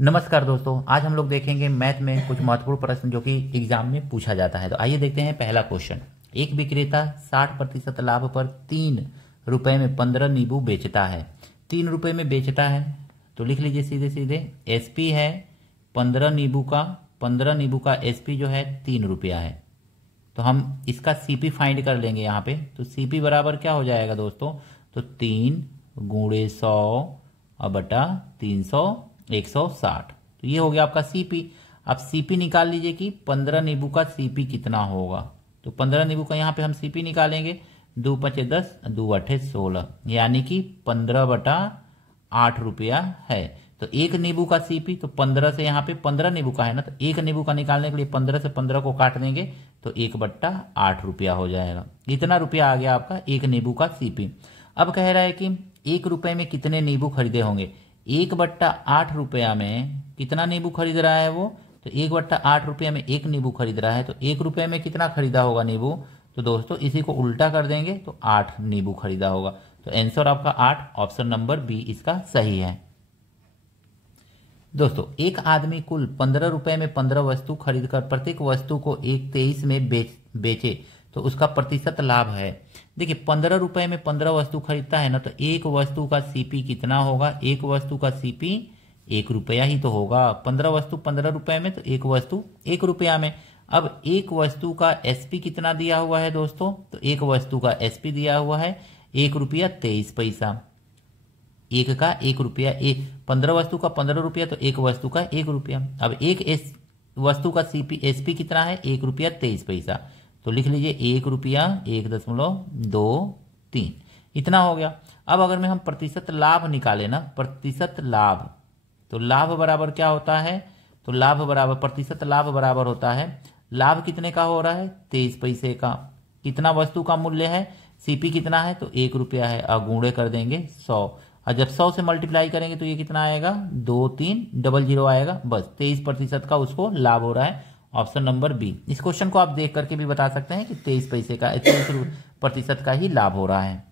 नमस्कार दोस्तों, आज हम लोग देखेंगे मैथ में कुछ महत्वपूर्ण प्रश्न जो कि एग्जाम में पूछा जाता है। तो आइए देखते हैं पहला क्वेश्चन। एक विक्रेता 60% लाभ पर 3 रुपए में 15 नींबू बेचता है। 3 रुपए में बेचता है तो लिख लीजिए सीधे सीधे एसपी है 15 नींबू का एसपी जो है 3 रुपया है। तो हम इसका सीपी फाइंड कर लेंगे यहाँ पे। तो सीपी बराबर क्या हो जाएगा दोस्तों? तो 3 गुणे 100 और बटा 300 160। तो ये हो गया आपका सीपी। अब सीपी निकाल लीजिए कि 15 नींबू का सीपी कितना होगा। तो 15 नींबू का यहाँ पे हम सीपी निकालेंगे। 2 5 10 2 8 16 यानी कि 15 बटा 8 रुपया है। तो एक नींबू का सीपी, तो 15 से यहाँ पे 15 नींबू का है ना, तो एक नींबू का निकालने के लिए 15 से 15 को काट देंगे तो 1 बट्टा 8 रुपया हो जाएगा। इतना रुपया आ गया आपका एक नींबू का सीपी। अब कह रहा है कि 1 रुपए में कितने नींबू खरीदे होंगे। 1 बट्टा 8 रुपया में कितना नींबू खरीद रहा है वो? तो 1 बट्टा 8 रुपया में एक नींबू खरीद रहा है, तो 1 रुपये में कितना खरीदा होगा नींबू? तो दोस्तों इसी को उल्टा कर देंगे तो 8 नींबू खरीदा होगा। तो आंसर आपका 8, ऑप्शन नंबर बी इसका सही है। दोस्तों, एक आदमी कुल 15 रुपए में 15 वस्तु खरीदकर प्रत्येक वस्तु को 1.23 में बेचे तो उसका प्रतिशत लाभ है। देखिए 15 रुपए में 15 वस्तु खरीदता है ना, तो एक वस्तु का सीपी कितना होगा? एक वस्तु का सीपी 1 रुपया ही तो होगा। 15 वस्तु 15 रुपए में, तो एक वस्तु 1 रुपया में। अब एक वस्तु का एसपी कितना दिया हुआ है दोस्तों? तो एक वस्तु का एसपी दिया हुआ है 1 रुपया 23 पैसा। एक का 1 रुपया, 15 वस्तु का 15 रुपया, तो एक वस्तु का 1 रुपया। अब एक वस्तु का सीपी एसपी कितना है? 1 रुपया 23 पैसा। तो लिख लीजिए 1 रुपया 1.23 इतना हो गया। अब अगर में हम प्रतिशत लाभ निकाले ना, प्रतिशत लाभ, तो लाभ बराबर क्या होता है? तो लाभ बराबर प्रतिशत लाभ बराबर होता है, लाभ कितने का हो रहा है? 23 पैसे का। कितना वस्तु का मूल्य है? सीपी कितना है? तो 1 रुपया है। और गुणे कर देंगे 100, और जब 100 से मल्टीप्लाई करेंगे तो ये कितना आएगा? 2300 आएगा। बस 23% का उसको लाभ हो रहा है, ऑप्शन नंबर बी। इस क्वेश्चन को आप देख करके भी बता सकते हैं कि 23 पैसे का 23% का ही लाभ हो रहा है।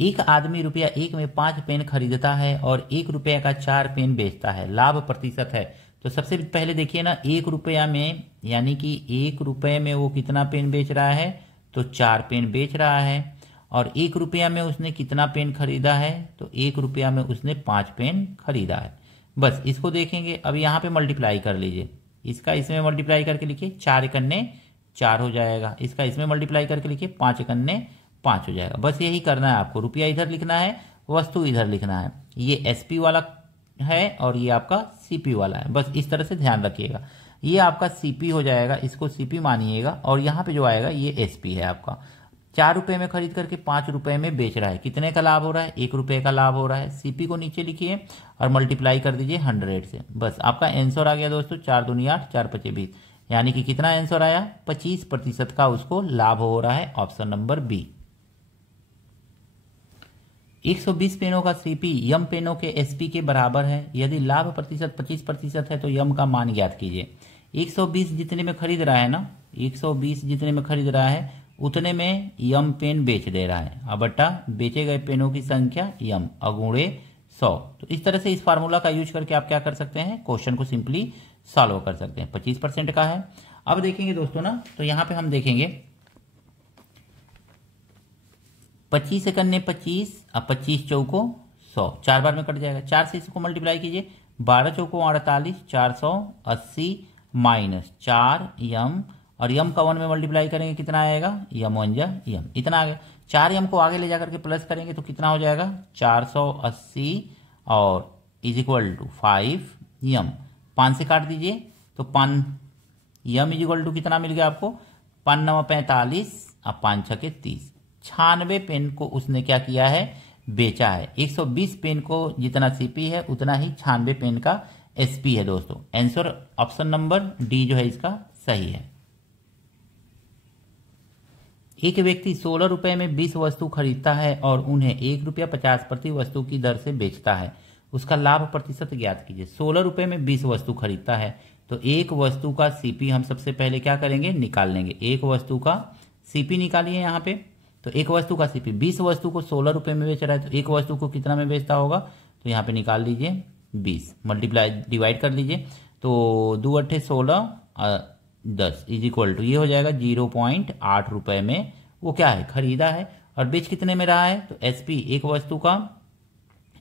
एक आदमी रुपया 1 में 5 पेन खरीदता है और 1 रुपया का 4 पेन बेचता है, लाभ प्रतिशत है। तो सबसे पहले देखिए ना, 1 रुपया में यानी कि 1 रुपये में वो कितना पेन बेच रहा है? तो 4 पेन बेच रहा है। और 1 रुपया में उसने कितना पेन खरीदा है? तो 1 रुपया में उसने 5 पेन खरीदा है। बस इसको देखेंगे। अब यहाँ पे मल्टीप्लाई कर लीजिए, इसका इसमें मल्टीप्लाई करके लिखिए 4 एकन्ने 4 हो जाएगा, इसका इसमें मल्टीप्लाई करके लिखिए 5 एकन्ने 5 हो जाएगा। बस यही करना है आपको, रुपया इधर लिखना है, वस्तु इधर लिखना है। ये एसपी वाला है और ये आपका सीपी वाला है, बस इस तरह से ध्यान रखिएगा। ये आपका सीपी हो जाएगा, इसको सीपी मानिएगा, और यहाँ पे जो आएगा ये एसपी है आपका। 4 रुपये में खरीद करके 5 रुपये में बेच रहा है, कितने का लाभ हो रहा है? 1 रुपये का लाभ हो रहा है। सीपी को नीचे लिखिए और मल्टीप्लाई कर दीजिए 100 से। बस आपका आंसर आ गया दोस्तों 4 दूनी 8 4 5 20, यानी कि कितना आंसर आया? 25% का उसको लाभ हो रहा है, ऑप्शन नंबर बी। 120 पेनों का सीपी यम पेनों के एसपी के बराबर है। यदि लाभ प्रतिशत 25% है तो यम का मान ज्ञात कीजिए। 120 जितने में खरीद रहा है ना, 120 जितने में खरीद रहा है उतने में यम पेन बेच दे रहा है। अब बटा बेचे गए पेनों की संख्या यम अगुणे 100। तो इस तरह से इस फार्मूला का यूज करके आप क्या कर सकते हैं? क्वेश्चन को सिंपली सॉल्व कर सकते हैं। 25% का है। अब देखेंगे दोस्तों ना, तो यहां पे हम देखेंगे 25 एकन्ने 25 और 25 चौको 100, 4 बार में कट जाएगा। 4 से इसको मल्टीप्लाई कीजिए, 12 चौको 48, 480 माइनस 4 यम, और यम का 1 में मल्टीप्लाई करेंगे कितना आएगा? यम 1 जा यम, इतना आ गया। 4 यम को आगे ले जाकर के प्लस करेंगे तो कितना हो जाएगा? 480 और इज इक्वल टू 5 यम। 5 से काट दीजिए तो 5 यम इज इक्वल टू कितना मिल गया आपको? 5 9 45 और 5 6 30। 96 पेन को उसने क्या किया है? बेचा है। 120 पेन को जितना सीपी है उतना ही 96 पेन का एसपी है दोस्तों। आंसर ऑप्शन नंबर डी जो है इसका सही है। एक व्यक्ति 16 रुपए में 20 वस्तु खरीदता है और उन्हें 1 रुपया 50 प्रति वस्तु की दर से बेचता है, उसका लाभ प्रतिशत ज्ञात कीजिए। 16 रुपए में 20 वस्तु खरीदता है तो एक वस्तु का सीपी हम सबसे पहले क्या करेंगे? निकाल लेंगे। एक वस्तु का सीपी निकालिए यहाँ पे। तो एक वस्तु का सीपी 20 वस्तु को 16 रुपए में बेच रहा है, तो एक वस्तु को कितना में बेचता होगा? तो यहाँ पे निकाल लीजिए 20, मल्टीप्लाई डिवाइड कर लीजिए तो 2 अट्ठे 16 10 इज इक्वल टू ये हो जाएगा 0.8 रुपए में वो क्या है खरीदा है। और बेच कितने में रहा है तो एसपी, एक वस्तु का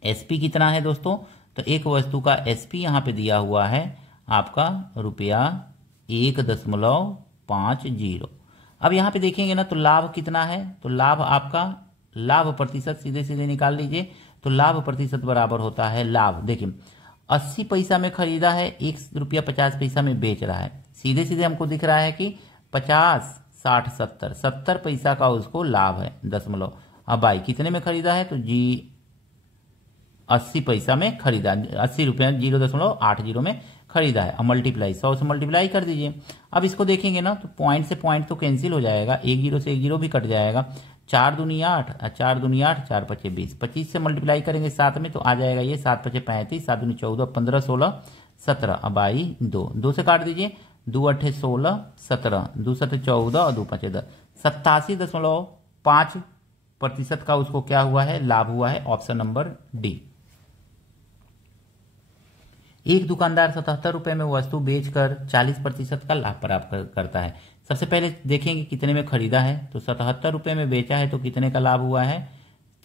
एसपी कितना है दोस्तों, तो एक वस्तु का एसपी यहाँ पे दिया हुआ है आपका ₹1.50। अब यहाँ पे देखेंगे ना तो लाभ कितना है, तो लाभ आपका लाभ प्रतिशत सीधे सीधे निकाल लीजिए। तो लाभ प्रतिशत बराबर होता है लाभ, देखिए 80 पैसा में खरीदा है, ₹1.50 में बेच रहा है, सीधे सीधे हमको दिख रहा है कि 50 60 70 पैसा का उसको लाभ है दशमलव। अब भाई कितने में खरीदा है तो जी 80 पैसा में खरीदा, 80 रुपये 0.80 में खरीदा है। अब मल्टीप्लाई 100 से मल्टीप्लाई कर दीजिए। अब इसको देखेंगे ना तो पॉइंट से पॉइंट तो कैंसिल हो जाएगा, एक जीरो से एक जीरो भी कट जाएगा। 4 दूनी 8, 4 दूनी 8, 4 पचे 20, 25 से मल्टीप्लाई करेंगे 7 में तो आ जाएगा ये 7 पचे 35, 7 दूनी 14, 15 16 17। अब आई 2 से काट दीजिए, 2 अट्ठे 16 17, 2 सत्ते 14 और 2 पचे 10, 87.5% का उसको क्या हुआ है लाभ हुआ है। Option number D. एक दुकानदार 77 रुपए में वस्तु बेचकर 40% का लाभ प्राप्त करता है। सबसे पहले देखेंगे कितने में खरीदा है, तो 77 रुपए में बेचा है तो कितने का लाभ हुआ है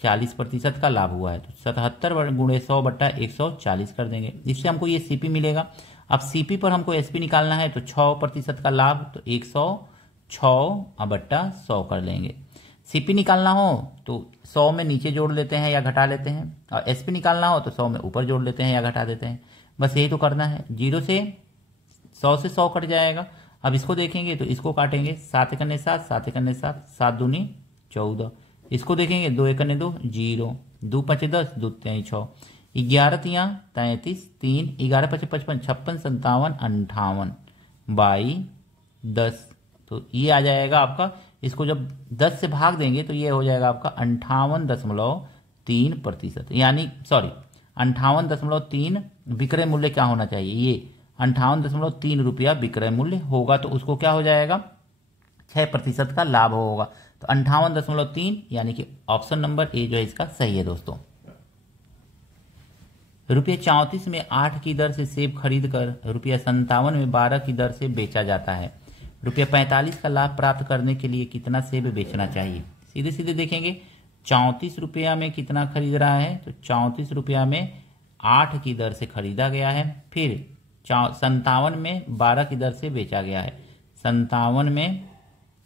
40% का लाभ हुआ है। तो 77 गुणे 100 बट्टा 140 कर देंगे, इससे हमको ये सीपी मिलेगा। अब सीपी पर हमको एसपी निकालना है तो 6% का लाभ, तो 106 बट्टा 100 कर लेंगे। सीपी निकालना हो तो 100 में नीचे जोड़ लेते हैं या घटा लेते हैं, और एसपी निकालना हो तो 100 में ऊपर जोड़ लेते हैं या घटा देते हैं, बस यही तो करना है। 0 से 100 से 100 कट जाएगा। अब इसको देखेंगे तो इसको काटेंगे, 7 एकने 7, 7 एकने 7, 7 दूनी 14। इसको देखेंगे 2 एकने 2 0, 2 पचे 10, 2 तेई 6, 11 तिया 33, 3 11 पचे 55, 56 57 58 बाई 10। तो ये आ जाएगा आपका, इसको जब 10 से भाग देंगे तो ये हो जाएगा आपका 58.3%, यानी सॉरी 58.3 विक्रय मूल्य क्या होना चाहिए, ये 58.3 रुपया विक्रय मूल्य होगा, तो उसको क्या हो जाएगा 6% का लाभ होगा। तो 58.3 यानी कि ऑप्शन नंबर ए जो है इसका सही है दोस्तों। ₹34 में 8 की दर से सेब खरीद कर ₹57 में 12 की दर से बेचा जाता है। ₹45 का लाभ प्राप्त करने के लिए कितना सेब बेचना चाहिए। सीधे सीधे देखेंगे 34 रुपया में कितना खरीद रहा है, तो 34 रुपया में 8 की दर से खरीदा गया है, फिर 57 में 12 की दर से बेचा गया है। 57 में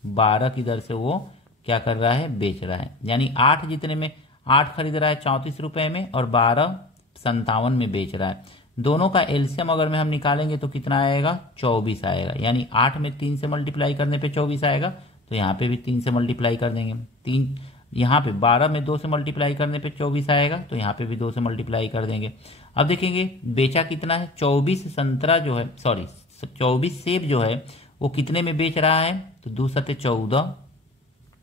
12 की दर से वो क्या कर रहा है बेच रहा है, यानी 8 जितने में 8 खरीद रहा है 34 रुपए में और 12 57 में बेच रहा है। दोनों का एलसीएम अगर में हम निकालेंगे तो कितना आएगा 24 आएगा, यानी 8 में 3 से मल्टीप्लाई करने पे 24 आएगा, तो यहाँ पे भी 3 से मल्टीप्लाई कर देंगे। 3 यहाँ पे 12 में 2 से मल्टीप्लाई करने पे 24 आएगा, तो यहाँ पे भी 2 से मल्टीप्लाई कर देंगे। अब देखेंगे बेचा कितना है, 24 संतरा जो है, सॉरी 24 सेब जो है वो कितने में बेच रहा है, तो 2 सत्ते 14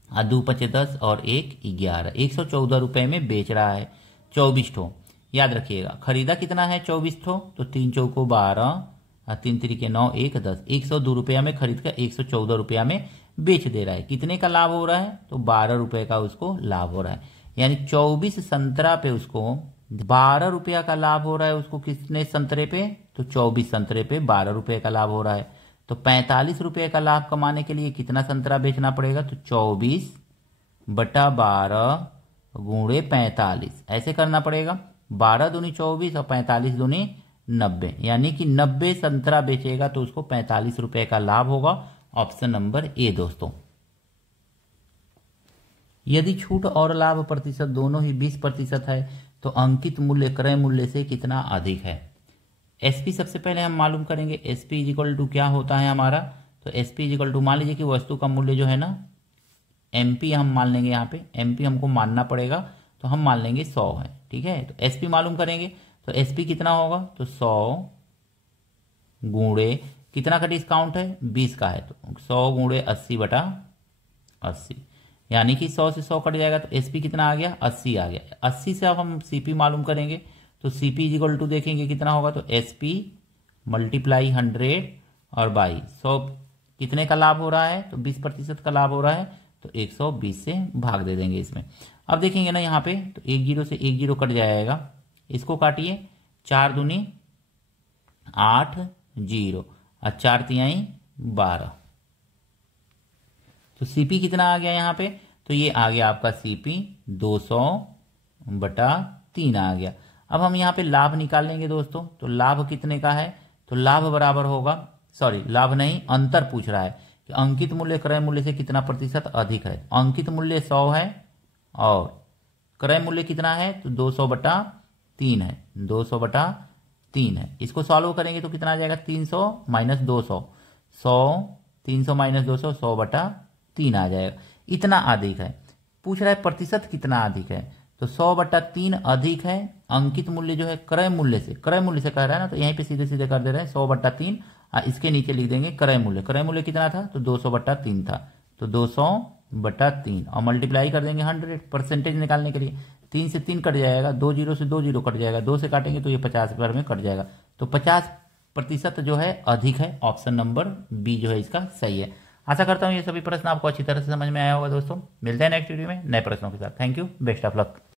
और 2 पचे 10 और 1 11, 114 रुपए में बेच रहा है 24 ठो। याद रखिएगा खरीदा कितना है 24 ठो, तो 3 चौको 12 और 3 तिरिके 9 1 10, 102 रुपया में खरीद कर 114 रुपया में बेच दे रहा है। कितने का लाभ हो रहा है, तो 12 रुपए का उसको लाभ हो रहा है, यानी 24 संतरा पे उसको 12 रुपया का लाभ हो रहा है। उसको कितने संतरे पे, तो 24 संतरे पे 12 रुपए का लाभ हो रहा है। तो 45 रुपए का लाभ कमाने के लिए कितना संतरा बेचना पड़ेगा, तो 24 बटा 12 गुणे 45 ऐसे करना पड़ेगा। 12 दूनी 24 और 45 दूनी 90, यानी कि 90 संतरा बेचेगा तो उसको 45 रुपए का लाभ होगा। ऑप्शन नंबर ए दोस्तों। यदि छूट और लाभ प्रतिशत दोनों ही 20% है तो अंकित मूल्य क्रय मूल्य से कितना अधिक है। एसपी सबसे पहले हम मालूम करेंगे, एसपी इज इक्वल टू क्या होता है हमारा, तो एसपी इज इक्वल टू मान लीजिए कि वस्तु का मूल्य जो है ना एमपी हम मान लेंगे, यहाँ पे एमपी हमको मानना पड़ेगा, तो हम मान लेंगे 100 है, ठीक है। तो एसपी मालूम करेंगे तो एसपी कितना होगा, तो 100 गुणे कितना का डिस्काउंट है 20 का है, तो 100 गुणे 80 बटा 80, यानी कि 100 से 100 कट जाएगा, तो एसपी कितना आ गया 80 आ गया। 80 से अब हम सीपी मालूम करेंगे, तो सीपी इज इक्वल टू देखेंगे कितना होगा, तो एसपी मल्टीप्लाई 100 और बाई 100 कितने का लाभ हो रहा है, तो 20% का लाभ हो रहा है, तो 120 से भाग दे देंगे इसमें। अब देखेंगे ना यहाँ पे तो 1 0 से 1 0 कट जाएगा, इसको काटिए, 4 दूनी 8 0 और 4 तिहाई 12। तो सीपी कितना आ गया यहाँ पे, तो ये आ गया आपका सीपी 200/3 आ गया। अब हम यहाँ पे लाभ निकाल लेंगे दोस्तों, तो लाभ कितने का है, तो लाभ बराबर होगा, सॉरी लाभ नहीं, अंतर पूछ रहा है कि अंकित मूल्य क्रय मूल्य से कितना प्रतिशत अधिक है। अंकित मूल्य 100 है और क्रय मूल्य कितना है, तो 200/3 है, 200/3 है। इसको सॉल्व करेंगे तो कितना आ जाएगा, 300 माइनस 200, 100, 300 माइनस 200, 100/3 आ जाएगा। इतना अधिक है, पूछ रहा है प्रतिशत कितना अधिक है, तो 100/3 अधिक है। अंकित मूल्य जो है क्रय मूल्य से कह रहा है ना, तो यहीं पे सीधे सीधे कर दे रहे हैं 100/3, इसके नीचे लिख देंगे क्रय मूल्य। क्रय मूल्य कितना था, तो 200/3 था, तो 200/3 और मल्टीप्लाई कर देंगे 100 परसेंटेज निकालने के लिए। 3 से 3 कट जाएगा, 2 0 से 2 0 कट जाएगा, 2 से काटेंगे तो ये 50 बार में कट जाएगा। तो 50% जो है अधिक है। ऑप्शन नंबर बी जो है इसका सही है। आशा करता हूँ ये सभी प्रश्न आपको अच्छी तरह से समझ में आया होगा दोस्तों। मिलते हैं नेक्स्ट वीडियो में नए प्रश्नों के साथ। Thank you, best of luck.